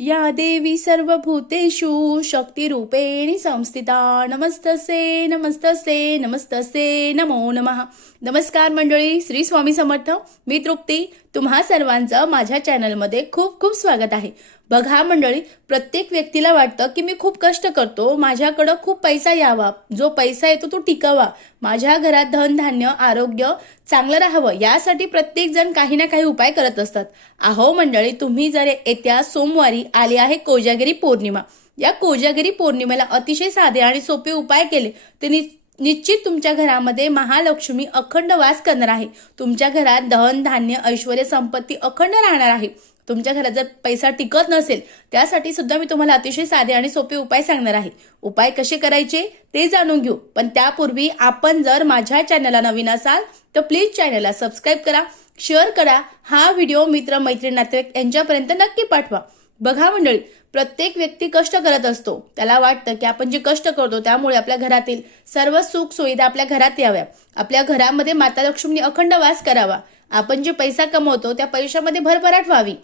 या देवी सर्वभूतेषु शक्तिरूपेणी संस्थिता। नमस्तसे नमस्तसे नमस्तसे नमो नमः। नमस्कार मंडळी श्री स्वामी समर्थ मी तृप्ती। तुम्हा सर्वांचं माझ्या चॅनलमध्ये खूप खूप स्वागत आहे. बघा मंडळी प्रत्येक व्यक्तीला वाटतं की मी खूप कष्ट करतो माझ्याकडं खूप पैसा यावा जो पैसा येतो तो टिकावा माझ्या घरात धनधान्य आरोग्य चांगलं राहावं यासाठी प्रत्येक जण काही ना काही उपाय करत असतात. अहो मंडळी तुम्ही जर येत्या सोमवारी आली आहे कोजागिरी पौर्णिमा या कोजागिरी पौर्णिमेला अतिशय साधे आणि सोपे उपाय केले त्यांनी निश्चित तुमच्या घरामध्ये महालक्ष्मी अखंड वास करणार आहे. तुमच्या घरात धन धान्य ऐश्वर संपत्ती अखंड राहणार आहे. तुमच्या घरात जर पैसा टिकत नसेल त्यासाठी सुद्धा मी तुम्हाला अतिशय साधे आणि सोपे उपाय सांगणार आहे. उपाय कसे करायचे ते जाणून घेऊ. पण त्यापूर्वी आपण जर माझ्या चॅनलला नवीन असाल तर प्लीज चॅनलला सबस्क्राईब करा शेअर करा. हा व्हिडिओ मित्र मैत्रीण नातेवाईक यांच्यापर्यंत नक्की पाठवा. बघा मंडळी प्रत्येक व्यक्ती कष्ट करत असतो. त्याला वाटतं की आपण जे कष्ट करतो त्यामुळे आपल्या घरातील सर्व सुख सुविधा आपल्या घरात याव्या. आपल्या घरामध्ये माता लक्ष्मीने अखंड वास करावा. आपण जे पैसा कमवतो त्या पैशामध्ये भरभराट व्हावी.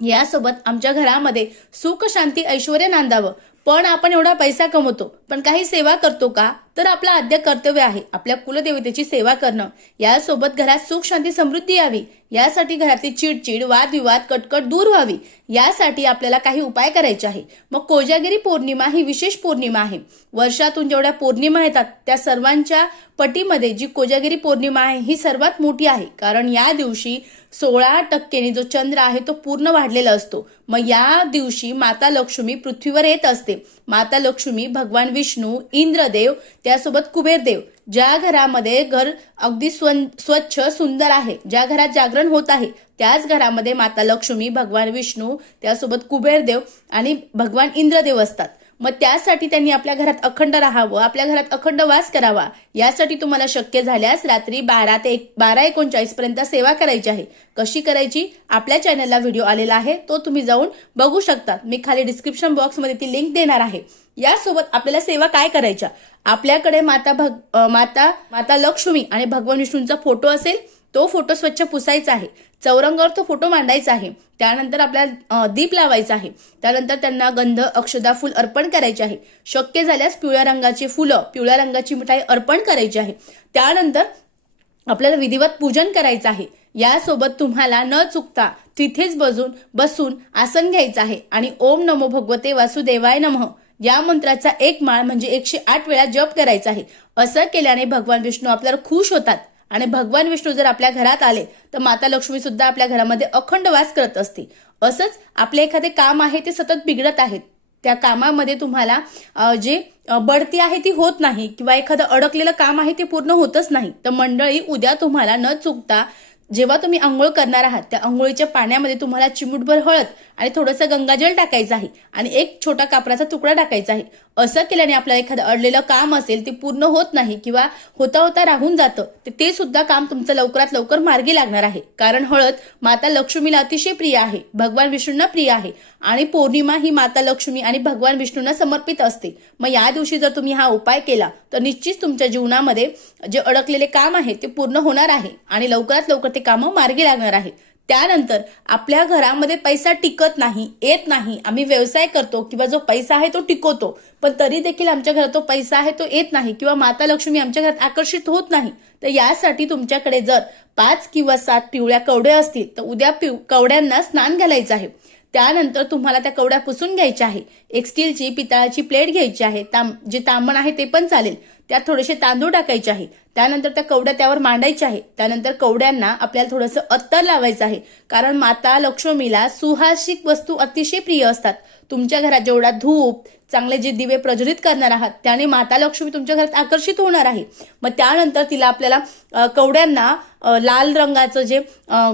यासोबत आमच्या घरामध्ये सुख शांती ऐश्वर नांदावं. पण आपण एवढा पैसा कमवतो पण काही सेवा करतो का? तर आपलं आद्य कर्तव्य आहे आपल्या कुलदेवतेची सेवा करणं. यासोबत घरात सुख शांती समृद्धी यावी. यासाठी घरातील चिडचिड वादविवाद कटकट दूर व्हावी. यासाठी आपल्याला काही उपाय करायचे आहे. मग कोजागिरी पौर्णिमा ही विशेष पौर्णिमा आहे. वर्षातून जेवढ्या पौर्णिमा येतात त्या सर्वांच्या पटीमध्ये जी कोजागिरी पौर्णिमा आहे ही सर्वात मोठी आहे. कारण या दिवशी सोळा टक्केने जो चंद्र आहे तो पूर्ण वाढलेला असतो. मग या दिवशी माता लक्ष्मी पृथ्वीवर येत असते. माता लक्ष्मी भगवान विष्णू इंद्रदेव त्यासोबत कुबेरदेव ज्या घरामध्ये घर अगदी स्वच्छ सुंदर आहे ज्या घरात जागरण होत आहे त्याच घरामध्ये माता लक्ष्मी भगवान विष्णू त्यासोबत कुबेरदेव आणि भगवान इंद्रदेव असतात. मग त्यासाठी त्यांनी आपल्या घरात अखंड राहावं आपल्या घरात अखंड वास करावा यासाठी तुम्हाला शक्य झाल्यास रात्री बारा ते एक बारा एकोणचाळीस पर्यंत सेवा करायची आहे. कशी करायची? आपल्या चॅनलला व्हिडिओ आलेला आहे तो तुम्ही जाऊन बघू शकता. मी खाली डिस्क्रिप्शन बॉक्समध्ये ती लिंक देणार आहे. यासोबत आपल्याला सेवा काय करायच्या? आपल्याकडे माता भग माता माता लक्ष्मी आणि भगवान विष्णूंचा फोटो असेल तो फोटो स्वच्छ पुसायचा आहे. चौरंगावर तो फोटो मांडायचा आहे. त्यानंतर आपल्याला दीप लावायचा आहे. त्यानंतर त्यांना गंध अक्षदा फुल अर्पण करायचे आहे. शक्य झाल्यास पिवळ्या रंगाची फुलं पिवळ्या रंगाची मिठाई अर्पण करायची आहे. त्यानंतर आपल्याला विधिवत पूजन करायचं आहे. यासोबत तुम्हाला न चुकता तिथेच बसून बसून आसन घ्यायचं आहे. आणि ओम नमो भगवते वासुदेवाय नमः. या मंत्राचा एक माळ म्हणजे एकशे आठ वेळा जप करायचा आहे. असं केल्याने भगवान विष्णू आपल्याला खुश होतात. आणि भगवान विष्णू जर आपल्या घरात आले तर माता लक्ष्मी सुद्धा आपल्या घरामध्ये अखंड वास करत असते. असंच आपले एखादे काम आहे ते सतत बिघडत आहेत. त्या कामामध्ये तुम्हाला जे बढती आहे ती होत नाही. किंवा एखादं अडकलेलं काम आहे ते पूर्ण होतच नाही. तर मंडळी उद्या तुम्हाला न चुकता जेव्हा तुम्ही आंघोळ करणार आहात त्या आंघोळीच्या पाण्यामध्ये तुम्हाला चिमूटभर हळद आणि थोडंसं गंगाजल टाकायचं आहे आणि एक छोटा कापडाचा तुकडा टाकायचा आहे. असं केल्याने आपल्याला एखादं अडलेलं काम असेल ते पूर्ण होत नाही किंवा होता होता राहून जातं तर ते सुद्धा काम तुमचं लवकरात लवकर मार्गी लागणार आहे. कारण हळद माता लक्ष्मीला अतिशय प्रिय आहे भगवान विष्णूंना प्रिय आहे आणि पौर्णिमा ही माता लक्ष्मी आणि भगवान विष्णूंना समर्पित असते. मग या दिवशी जर तुम्ही हा उपाय केला तर निश्चित तुमच्या जीवनामध्ये जे अडकलेले काम आहे ते पूर्ण होणार आहे आणि लवकरात लवकर ते कामं मार्गी लागणार आहे. त्यानंतर आपल्या घरामध्ये पैसा टिकत नाही येत नाही आम्ही व्यवसाय करतो किंवा जो पैसा आहे तो टिकवतो. पण तरी देखील आमच्या घरात तो पैसा आहे तो येत नाही किंवा माता लक्ष्मी आमच्या घरात आकर्षित होत नाही. तर यासाठी तुमच्याकडे जर पाच किंवा सात पिवळ्या कवड्या असतील तर उद्या पिव कवड्यांना स्नान घालायचं आहे. त्यानंतर तुम्हाला त्या कवड्या पुसून घ्यायच्या आहे. एक स्टीलची पितळाची प्लेट घ्यायची आहे ताम जे तांबण आहे ते पण चालेल. त्यात थोडेसे तांदूळ टाकायचे आहे. त्यानंतर त्या कवड्या त्यावर मांडायच्या आहे त्यानंतर कवड्यांना आपल्याला थोडंसं अत्तर लावायचं आहे. कारण माता लक्ष्मीला सुहासिक वस्तू अतिशय प्रिय असतात. तुमच्या घरात जेवढा धूप चांगले जे दिवे प्रज्वलित करणार आहात त्याने माता लक्ष्मी तुमच्या घरात आकर्षित होणार आहे. मग त्यानंतर तिला आपल्याला कवड्यांना लाल रंगाचं जे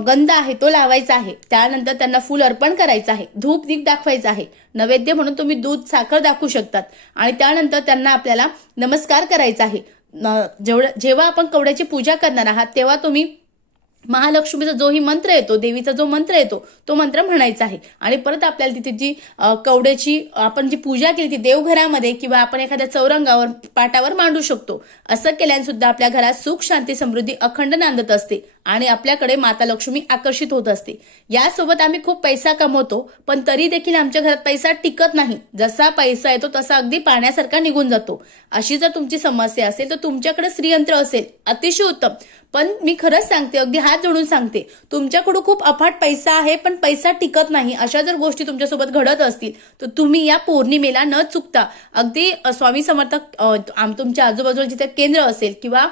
गंध आहे तो लावायचा आहे. त्यानंतर त्यांना फूल अर्पण करायचं आहे. धूप दीप दाखवायचं आहे. नैवेद्य म्हणून तुम्ही दूध साखर दाखवू शकतात. आणि त्यानंतर त्यांना आपल्याला नमस्कार करायचा आहे. जेवढं जेव्हा आपण कवड्याची पूजा करणार आहात तेव्हा तुम्ही महालक्ष्मीचा जोही मंत्र येतो देवीचा जो मंत्र येतो तो मंत्र म्हणायचा आहे. आणि परत आपल्याला तिथे जी कवड्याची आपण जी पूजा केली ती देवघरामध्ये किंवा आपण एखाद्या चौरंगावर पाटावर मांडू शकतो. असं केल्याने सुद्धा आपल्या घरात सुख शांती समृद्धी अखंड नांदत असते. आणि आपल्याकडे माता लक्ष्मी आकर्षित होत असते. यासोबत आम्ही खूप पैसा कमवतो पण तरी देखील आमच्या घरात पैसा टिकत नाही. जसा पैसा येतो तसा अगदी पाण्यासारखा निघून जातो. अशी जर तुमची समस्या असेल तर तुमच्याकडे श्रीयंत्र असेल अतिशय उत्तम. पण मी खरंच सांगते अगदी हात जोडून सांगते तुमच्याकडून खूप अफाट पैसा आहे पण पैसा टिकत नाही. अशा जर गोष्टी तुमच्यासोबत घडत असतील तर तुम्ही या पौर्णिमेला न चुकता अगदी स्वामी समर्थक आम- तुमच्या आजूबाजूला जिथे केंद्र असेल किंवा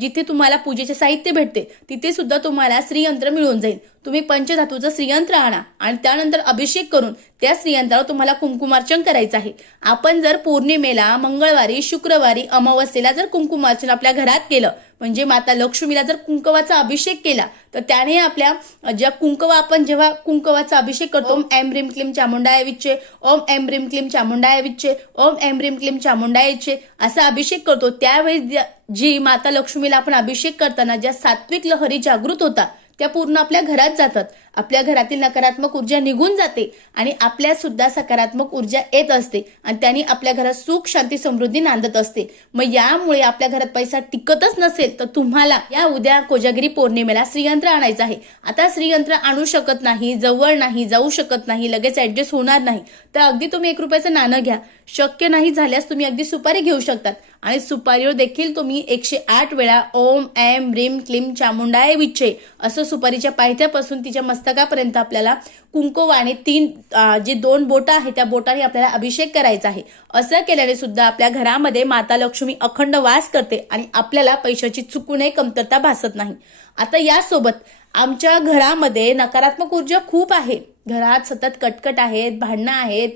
जिथे तुम्हाला पूजेचे साहित्य भेटते तिथे सुद्धा तुम्हाला श्रीयंत्र मिळून जाईल. तुम्ही पंचधातूचं श्रीयंत्र आणा आणि त्यानंतर अभिषेक करून त्या श्रीयंत्रावर तुम्हाला कुंकुमार्चन करायचं आहे. आपण जर पौर्णिमेला मंगळवारी शुक्रवारी अमावस्येला जर कुंकुमार्चन आपल्या घरात केलं म्हणजे माता लक्ष्मीला जर कुंकवाचा अभिषेक केला तर त्याने आपल्या ज्या कुंकवा आपण जेव्हा कुंकवाचा अभिषेक करतो ओम एम रिम क्लीम चामुंडाय ओम एम रिम क्लीम चामुंडाय ओम एम रिम क्लीम चामुंडायचे असा अभिषेक करतो. त्यावेळेस जी माता लक्ष्मीला आपण अभिषेक करताना ज्या सात्विक लहरी जागृत होतात त्या पूर्ण आपल्या घरात जातात. आपल्या घरातील नकारात्मक ऊर्जा निघून जाते आणि आपल्या सुद्धा सकारात्मक ऊर्जा येत असते आणि त्यांनी आपल्या घरात सुख शांती समृद्धी नांदत असते. मग यामुळे आपल्या घरात पैसा टिकतच नसेल तर तुम्हाला या उद्या कोजागिरी पौर्णिमेला श्रीयंत्र आणायचं आहे. आता श्रीयंत्र आणू शकत नाही जवळ नाही जाऊ शकत नाही लगेच ऍडजस्ट होणार नाही. तर अगदी तुम्ही एक रुपयाचं नाणं घ्या. शक्य नाही झाल्यास तुम्ही अगदी सुपारी घेऊ शकतात. आणि सुपारीवर देखील तुम्ही एकशे आठ वेळा ओम एम रिम क्लीम चामुंडाय विच्छे असं सुपारीच्या पायथ्यापासून तिच्या मस्तकापर्यंत आपल्याला कुंकू आणि तीन जे दोन बोटं आहेत त्या बोटाने आपल्याला अभिषेक करायचा आहे. असं केल्याने सुद्धा आपल्या घरामध्ये माता लक्ष्मी अखंड वास करते आणि आपल्याला पैशाची चुकूनही कमतरता भासत नाही. आता यासोबत आमच्या घरामध्ये नकारात्मक ऊर्जा खूप आहे. घरात सतत कटकट आहेत भांडणं आहेत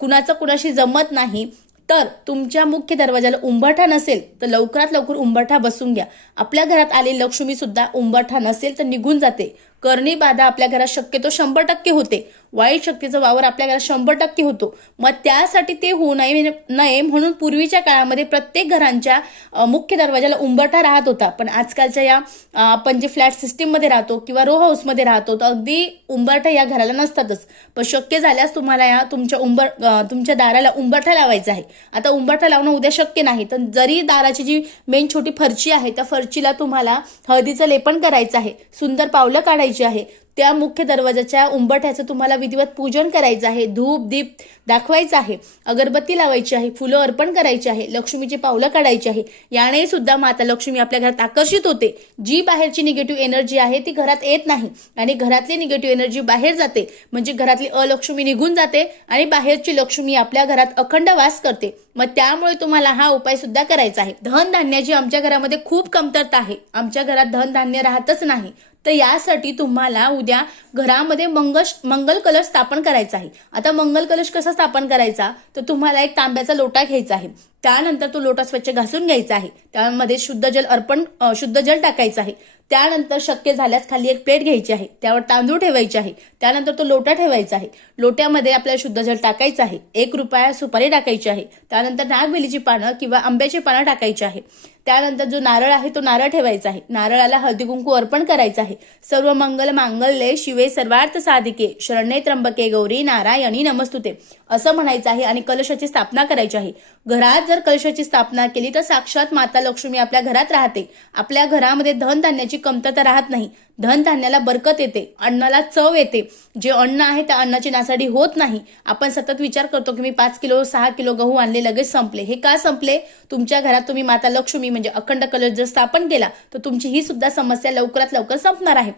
कुणाचं कुणाशी जमत नाही. तर तुमच्या मुख्य दरवाजाला उंबरठा नसेल तर लवकरात लवकर उंबरठा बसून घ्या. आपल्या घरात आलेली लक्ष्मी सुद्धा उंबरठा नसेल तर निघून जाते. करणी बाधा आपल्या घरात शक्यतो शंभर टक्के होते. वाईट शक्तीचा वावर आपल्या घरात शंभर टक्के होतो. मग त्यासाठी ते होऊ नये नये म्हणून पूर्वीच्या काळामध्ये प्रत्येक घरांच्या मुख्य दरवाजाला उंबरठा राहत होता. पण आजकालच्या या आपण जे फ्लॅट सिस्टीममध्ये राहतो किंवा रो हाऊसमध्ये राहतो तर अगदी उंबरठा या घराला नसतातच. पण शक्य झाल्यास तुम्हाला या तुमच्या उंबर तुमच्या दाराला उंबरठा लावायचा आहे. आता उंबरठा लावणं उद्या शक्य नाही तर जरी दाराची जी मेन छोटी फरची आहे त्या फरचीला तुम्हाला हळदीचं लेपन करायचं आहे. सुंदर पावलं काढायची आहे. त्या मुख्य दरवाजाच्या उंबरठ्याचं तुम्हाला विधिवत पूजन करायचं आहे. धूप दीप दाखवायचं आहे. अगरबत्ती लावायची आहे. फुलं अर्पण करायची आहे. लक्ष्मीची पावलं काढायची आहे. याने सुद्धा माता लक्ष्मी आपल्या घरात आकर्षित होते. जी बाहेरची निगेटिव्ह एनर्जी आहे ती घरात येत नाही. आणि घरातली निगेटिव्ह एनर्जी बाहेर जाते. म्हणजे घरातली अलक्ष्मी निघून जाते आणि बाहेरची लक्ष्मी आपल्या घरात अखंड वास करते. मग त्यामुळे तुम्हाला हा उपाय सुद्धा करायचा आहे. धनधान्याची आमच्या घरामध्ये खूप कमतरता आहे. आमच्या घरात धनधान्य राहतच नाही. तर यासाठी तुम्हाला उद्या घरामध्ये मंगल मंगल कलश स्थापन करायचा आहे. आता मंगल कलश कसा स्थापन करायचा? तर तुम्हाला एक तांब्याचा लोटा घ्यायचा आहे. त्यानंतर तो लोटा स्वच्छ घासून घ्यायचा आहे. त्यामध्ये शुद्ध जल अर्पण शुद्ध जल टाकायचं आहे. त्यानंतर शक्य झाल्यास खाली एक प्लेट घ्यायची आहे. त्यावर तांदूळ ठेवायचे आहे. त्यानंतर तो लोटा ठेवायचा आहे. लोट्यामध्ये आपल्याला शुद्ध जल टाकायचं आहे. एक रुपया सुपारी टाकायची आहे. त्यानंतर नागवेलीची पानं किंवा आंब्याची पानं टाकायची आहे. त्यानंतर जो नारळ आहे तो नारळ ठेवायचा आहे. नारळाला हळदी कुंकू अर्पण करायचं आहे. सर्व मंगल मांगल्ये शिवे सर्वार्थ साधिके. शरण्ये त्र्यंबके गौरी नारायणी नमस्तुते. असं म्हणायचं आहे आणि कलशाची स्थापना करायची आहे. घरात जर कलशाची स्थापना केली तर साक्षात माता लक्ष्मी आपल्या घरात राहते. आपल्या घरामध्ये धनधान्याची कमतरता राहत नाही. धनधान्याला बरकत येते अन्नाला चव येते. जे अन्न आहे त्या अन्नाची नासाडी होत नाही. आपण सतत विचार करतो की मी पाच किलो सहा किलो गहू आणले लगेच संपले. हे का संपले? तुमच्या घरात तुम्ही माता लक्ष्मी म्हणजे अखंड कलश जर स्थापन केला तर तुमची ही सुद्धा समस्या लवकरात लवकर संपणार आहे.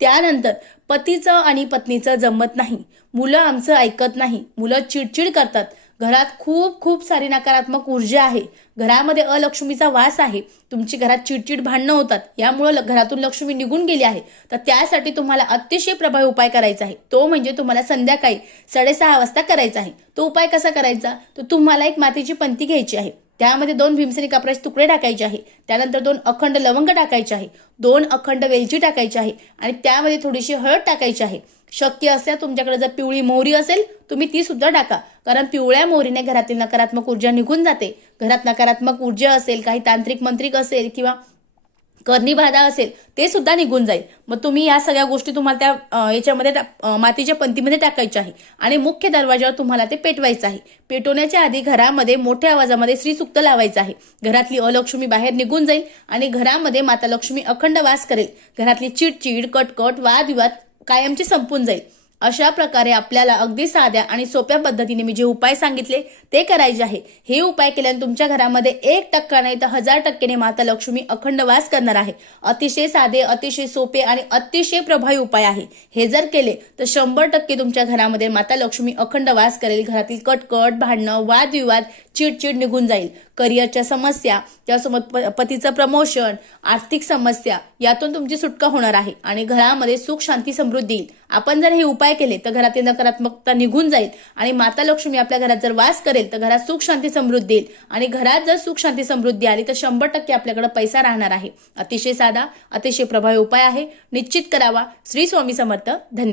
त्यानंतर पतीचं आणि पत्नीचं जमत नाही. मुलं आमचं ऐकत नाही. मुलं चिडचिड करतात. घरात खूप खूप सारी नकारात्मक ऊर्जा आहे. घरामध्ये अलक्ष्मीचा वास आहे. तुमची घरात चिडचिड भांडणं होतात. यामुळे ल- घरातून लक्ष्मी निघून गेली आहे. तर त्यासाठी तुम्हाला अतिशय प्रभावी उपाय करायचा आहे. तो म्हणजे तुम्हाला संध्याकाळी साडेसहा वाजता करायचा आहे. तो उपाय कसा करायचा? तर तुम्हाला एक मातीची पंती घ्यायची आहे. त्यामध्ये दोन भीमसेनी कापडाचे तुकडे टाकायचे आहे. त्यानंतर दोन अखंड लवंग टाकायचे आहे. दोन अखंड वेलची टाकायची आहे. आणि त्यामध्ये थोडीशी हळद टाकायची आहे. शक्य असल्यास तुमच्याकडे जर पिवळी मोहरी असेल तुम्ही ती सुद्धा टाका. कारण पिवळ्या मोहरीने घरातील नकारात्मक ऊर्जा निघून जाते. घरात नकारात्मक ऊर्जा असेल काही तांत्रिक मंत्रिक असेल किंवा करणी बाधा असेल ते सुद्धा निघून जाईल. मग तुम्ही या सगळ्या गोष्टी तुम्हाला त्या याच्यामध्ये मातीच्या पंतीमध्ये टाकायच्या आहे. आणि मुख्य दरवाजावर तुम्हाला ते पेटवायचं आहे. पेटवण्याच्या आधी घरामध्ये मोठ्या आवाजामध्ये श्रीसुक्त लावायचं आहे. घरातली अलक्ष्मी बाहेर निघून जाईल आणि घरामध्ये माता लक्ष्मी अखंड वास करेल. घरातली चिडचिड कटकट वादविवाद कायमचे संपून जाईल. अशा प्रकारे आपल्याला अगदी साध्या आणि सोप्या पद्धतीने मी जे उपाय सांगितले ते करायचे आहे. हे उपाय केल्याने तुमच्या घरामध्ये एक टक्का नाही तर हजार टक्केने माता लक्ष्मी अखंड वास करणार आहे. अतिशय साधे अतिशय सोपे आणि अतिशय प्रभावी उपाय आहे. हे जर केले तर शंभर टक्के तुमच्या घरामध्ये माता लक्ष्मी अखंड वास करेल. घरातील कटकट भांडणं वादविवाद चिडचिड निघून जाईल. करिअरच्या समस्या त्यासोबत प- पतीचं प्रमोशन आर्थिक समस्या यातून तुमची सुटका होणार आहे. आणि घरामध्ये सुख शांती समृद्धी. येईल आपण जर हे उपाय केले तर घरातील नकारात्मकता निघून जाईल. आणि माता लक्ष्मी आपल्या घरात जर वास करेल तर घरात सुख शांती समृद्धी येईल. आणि घरात जर सुख शांती समृद्धी आली तर शंभर टक्के आपल्याकडे पैसा राहणार आहे. अतिशय साधा अतिशय प्रभावी उपाय आहे. निश्चित करावा. श्री स्वामी समर्थ. धन्यवाद